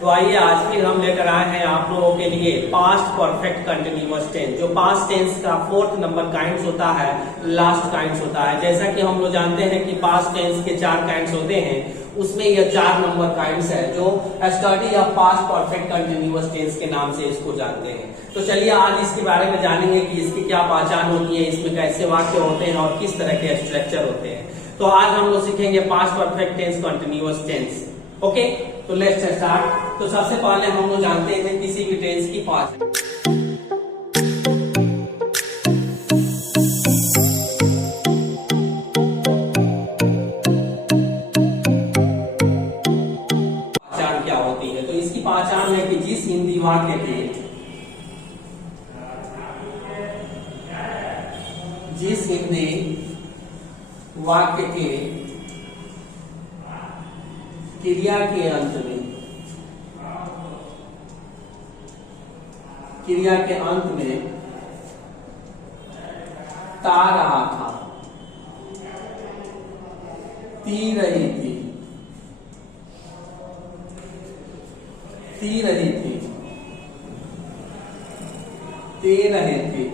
तो आइए आज फिर हम लेकर आए हैं आप लोगों के लिए पास्ट परफेक्ट कंटिन्यूअस टेंस। जो पास्ट टेंस का फोर्थ नंबर काइंड्स होता है, लास्ट काइंड्स होता है। जैसा कि हम लोग जानते हैं कि पास्ट टेंस के 4 काइंड्स होते हैं, उसमें यह 4 नंबर काइंड्स है जो study of past perfect continuous tense के नाम से इसको जानते हैं। तो चलिए आज इसके बारे में जानेंगे कि इसकी क्या पहचान होती है, इसमें कैसे वाक्य होते हैं और किस तरह के स्ट्रक्चर होते हैं। तो आज हम लोग सीखेंगे past perfect tense, continuous tense. Okay, तो लेट्स स्टार्ट। तो सबसे पहले हम लोग जानते हैं किसी भी टेंस की पहचान क्या होती है। तो इसकी पहचान है कि जिस हिंदी वाक्य के क्रिया के अंत में ता रहा था, ती रही थी, ते रहे थे,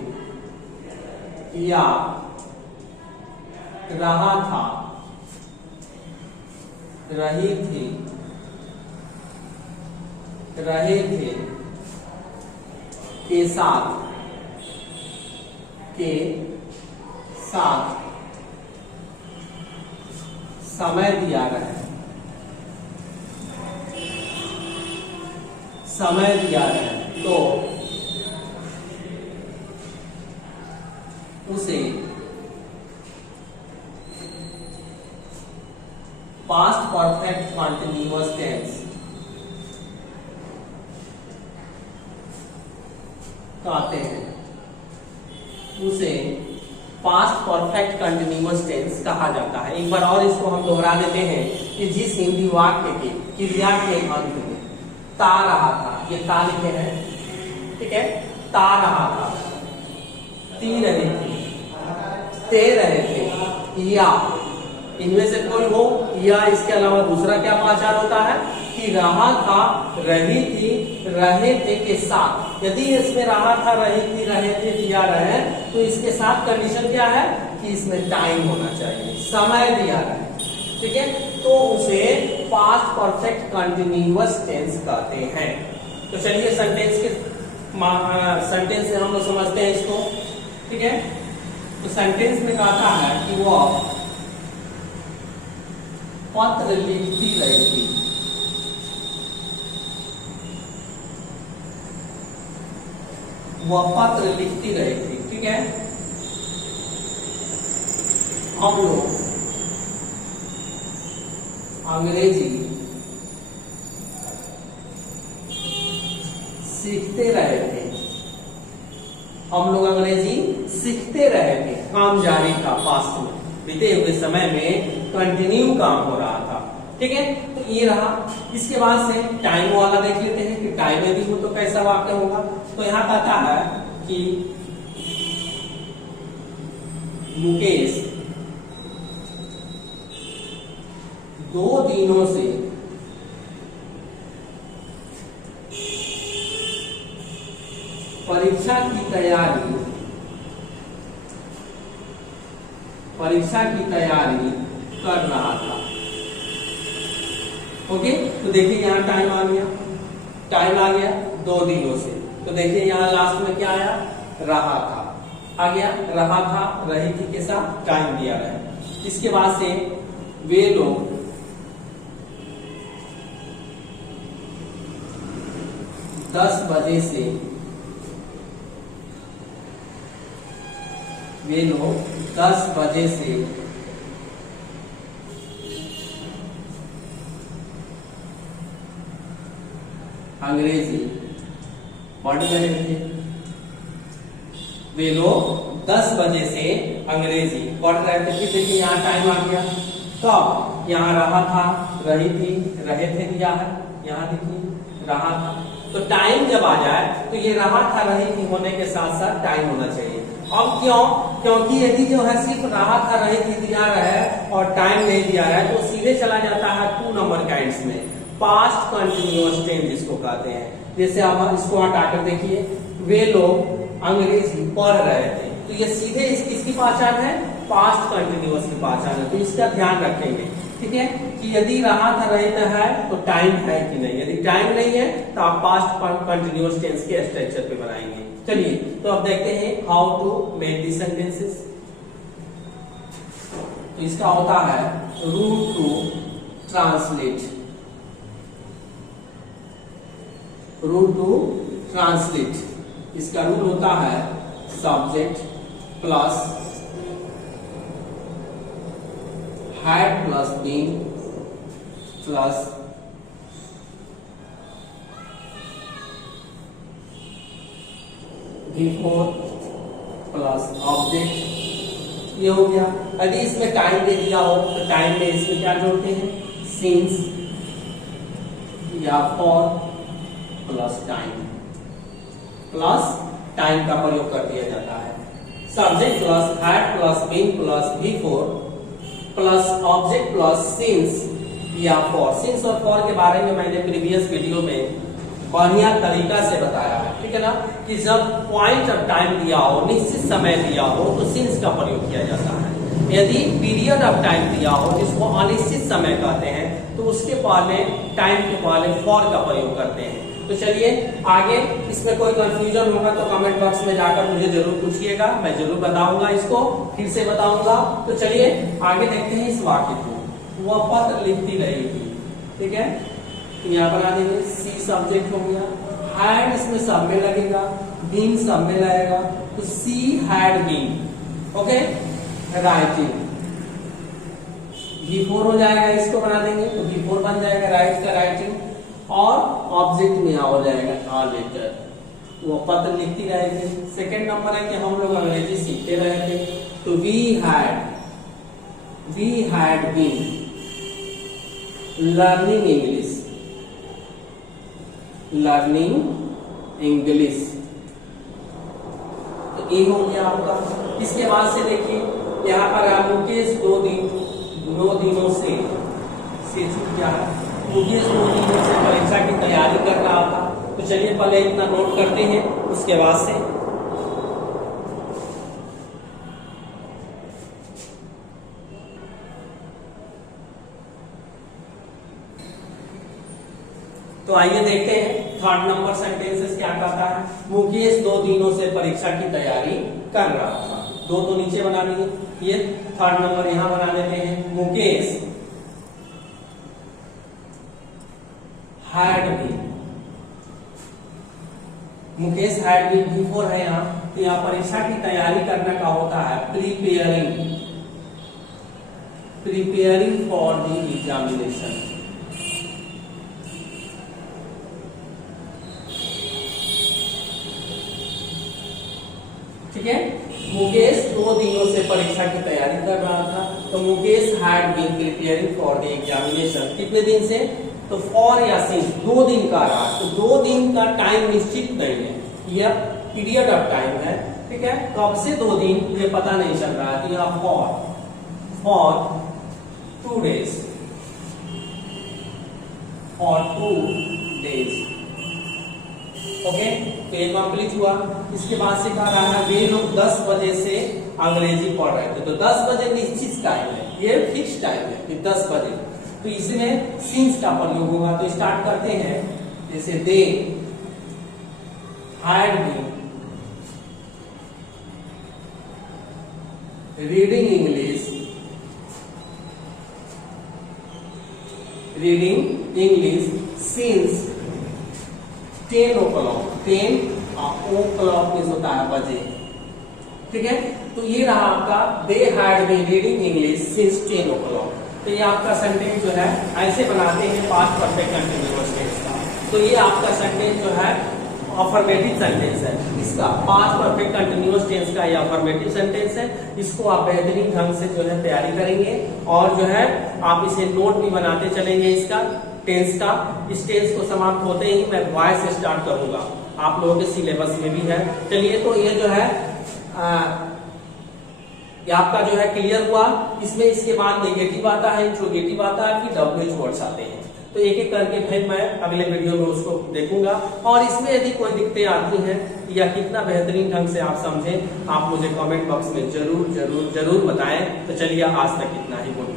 या रहा था, रही थी, रहे थे के साथ समय दिया रहे, तो उसे पास्ट परफेक्ट कंटिन्यूअस टेंस कहते हैं। उसे पास्ट परफेक्ट कंटिन्यूअस टेंस कहा जाता है। एक बार और इसको हम दोहरा देते हैं कि जिस हिंदी वाक्य के क्रिया के अंत में ता रहा था, ये ता लिखे हैं, ठीक है, ता रहा था, ती रही थी, ते रहे थे, या इनमें से कोई हो, या इसके अलावा दूसरा क्या पहचान होता है कि रहा था, रही थी, रहे थे के साथ। यदि इसमें रहा था, रही थी, रहे थे, दिया रहे, तो इसके साथ कंडीशन क्या है कि इसमें टाइम होना चाहिए, समय दिया रहे, ठीक है। तो उसे पास्ट परफेक्ट कंटिन्यूअस टेंस कहते हैं। तो चलिए सेंटेंस से हम लोग समझते हैं इसको, ठीक है। तो सेंटेंस में कहता है कि वह पत्र लिखती रही थी, वह पत्र लिखती रही थी, ठीक है। हम लोग अंग्रेजी सीखते रहे थे, हम लोग अंग्रेजी सीखते रहे थे, काम जारी था, पास्ट में बीते हुए समय में कंटिन्यू काम हो रहा था, ठीक है। तो ये रहा। इसके बाद से टाइम वाला देख लेते हैं कि टाइम यदि हो तो कैसा वाक्य होगा। तो यहां कहता है कि मुकेश 2 दिनों से परीक्षा की तैयारी कर रहा था। ओके, तो देखिए यहाँ टाइम आ गया 2 दिनों से। तो देखिए यहाँ लास्ट में क्या आया, रहा था आ गया, रहा था, रही थी के साथ टाइम दिया गया। इसके बाद से वे लोग 10 बजे से अंग्रेजी पढ़ रहे थे। वे लोग 10 बजे से अंग्रेजी पढ़ रहे थे। फिर देखिए यहाँ टाइम आ गया, तो यहाँ रहा था, रही थी, रहे थे दिया है, यहाँ देखिए रहा था। तो टाइम जब आ जाए तो ये रहा था, रही थी होने के साथ साथ टाइम होना चाहिए। अब क्यों? क्योंकि यदि जो है सिर्फ रहा था, रही थी दिया रहा है और टाइम नहीं दिया है तो सीधे चला जाता है 2 नंबर काइंड्स में। पास्ट कंटिन्यूअस टेंस जिसको कहते हैं। जैसे आप इसको हटाकर देखिए, वे लोग अंग्रेजी पढ़ रहे थे, तो ये सीधे किसकी पहचान है? पास्ट कंटिन्यूअस की पहचान है। तो इसका ध्यान रखेंगे, ठीक है, कि यदि रहा था रहता है तो टाइम है कि नहीं। यदि टाइम नहीं है तो आप पास्ट कंटिन्यूअस टेंस के स्ट्रक्चर पे बनाएंगे। चलिए तो अब देखते हैं how to make the sentences. तो इसका होता है rule to translate. Rule to translate, इसका रूल होता है subject plus had plus been plus before plus object. ये हो गया। यदि इसमें टाइम दे दिया हो तो टाइम में इसमें क्या जोड़ते हैं? सिंस या for plus time, plus time का प्रयोग कर दिया जाता है। Subject plus had plus been plus before plus object plus since या फॉर। सिंस और फॉर के बारे में मैंने प्रीवियस वीडियो में बढ़िया तरीका से बताया है, ठीक है ना, कि जब पॉइंट ऑफ टाइम दिया हो, निश्चित समय दिया हो, तो सिंस का प्रयोग किया जाता है। यदि पीरियड ऑफ टाइम दिया हो जिसको अनिश्चित समय कहते हैं, तो उसके पहले टाइम के पहले फॉर का प्रयोग करते हैं। तो चलिए आगे, इसमें कोई कंफ्यूजन होगा तो कमेंट बॉक्स में जाकर मुझे जरूर पूछिएगा, मैं जरूर बताऊंगा, इसको फिर से बताऊंगा। तो चलिए आगे देखते हैं इस वाक्य को। वह पत्र लिखती रही थी, ठीक है, यहाँ बना देंगे सी सब्जेक्ट हो गया, हैड इसमें सब में लगेगा, बीन सब में लगेगा, तो she had been, okay, writing. Before हो जाएगा, इसको बना देंगे तो बिफोर बन जाएगा राइट का राइटिंग, और ऑब्जेक्ट में हो जाएगा आ लेटर। वो पत्र लिखती रहे थे। सेकेंड नंबर है कि हम लोग अंग्रेजी सीखते रहे थे, तो we had been learning English, learning English. तो ये हो गया आपका। इसके बाद से देखिए यहाँ पर मुकेश 2 दिनों से चुप गया। मुकेश 2 दिनों से परीक्षा की तैयारी कर रहा था। तो चलिए पहले इतना नोट करते हैं, उसके बाद से तो आइए देखते हैं थर्ड नंबर सेंटेंसेस क्या कहता है। मुकेश 2 दिनों से परीक्षा की तैयारी कर रहा था। 2 तो नीचे बना दिए, ये थर्ड नंबर यहां बना देते हैं। Mukesh had been, Mukesh had been before है यहाँ, तो यहाँ परीक्षा की तैयारी करने का होता है प्रिपेयरिंग फॉर द एग्जामिनेशन। ठीक है, मुकेश 2 दिनों से परीक्षा की तैयारी कर रहा था, तो Mukesh had been preparing for the examination. कितने दिन से? तो फॉर या सिंस 2 दिन का रहा, तो 2 दिन का टाइम निश्चित नहीं है, यह पीरियड ऑफ टाइम है, ठीक है। कब से 2 दिन ये पता नहीं चल रहा है, तो यह for 2 days, for 2 days, okay. तो ये कंप्लीट हुआ। इसके बाद से कह रहा है वे लोग 10 बजे से अंग्रेजी पढ़ रहे थे, तो 10 बजे निश्चित टाइम है, ये फिक्स टाइम है कि 10 बजे। तो इसमें सिंस का प्रयोग होगा। तो स्टार्ट करते हैं, जैसे they had been reading English since 10 o'clock। 10 o'clock means होता है बजे, ठीक है। तो ये रहा आपका they had been reading English since 10 o'clock। तो ये आपका सेंटेंस जो है ऐसे बनाते हैं पास्ट परफेक्ट कंटीन्यूअस टेंस का। तो ये आपका सेंटेंस जो है अफर्मेटिव सेंटेंस है, इसका पास्ट परफेक्ट कंटीन्यूअस टेंस का ये अफर्मेटिव सेंटेंस है। इसको आप बेहतरीन ढंग से जो है तैयारी करेंगे, और जो है आप इसे नोट भी बनाते चलेंगे इसका टेंस का। इस टेंस को समाप्त होते ही मैं वॉइस से स्टार्ट करूंगा, आप लोगों के सिलेबस में भी है। चलिए, तो ये जो है ये आपका जो है क्लियर हुआ। इसमें इसके बाद नेगेटिव आता है, इंट्रोगेटिव आता है, फिर WH वर्ड्स आते हैं। तो एक एक करके फिर मैं अगले वीडियो में उसको देखूंगा, और इसमें यदि कोई दिक्कतें आती हैं या कितना बेहतरीन ढंग से आप समझें, आप मुझे कमेंट बॉक्स में जरूर जरूर जरूर बताएं। तो चलिए आज तक इतना ही बोल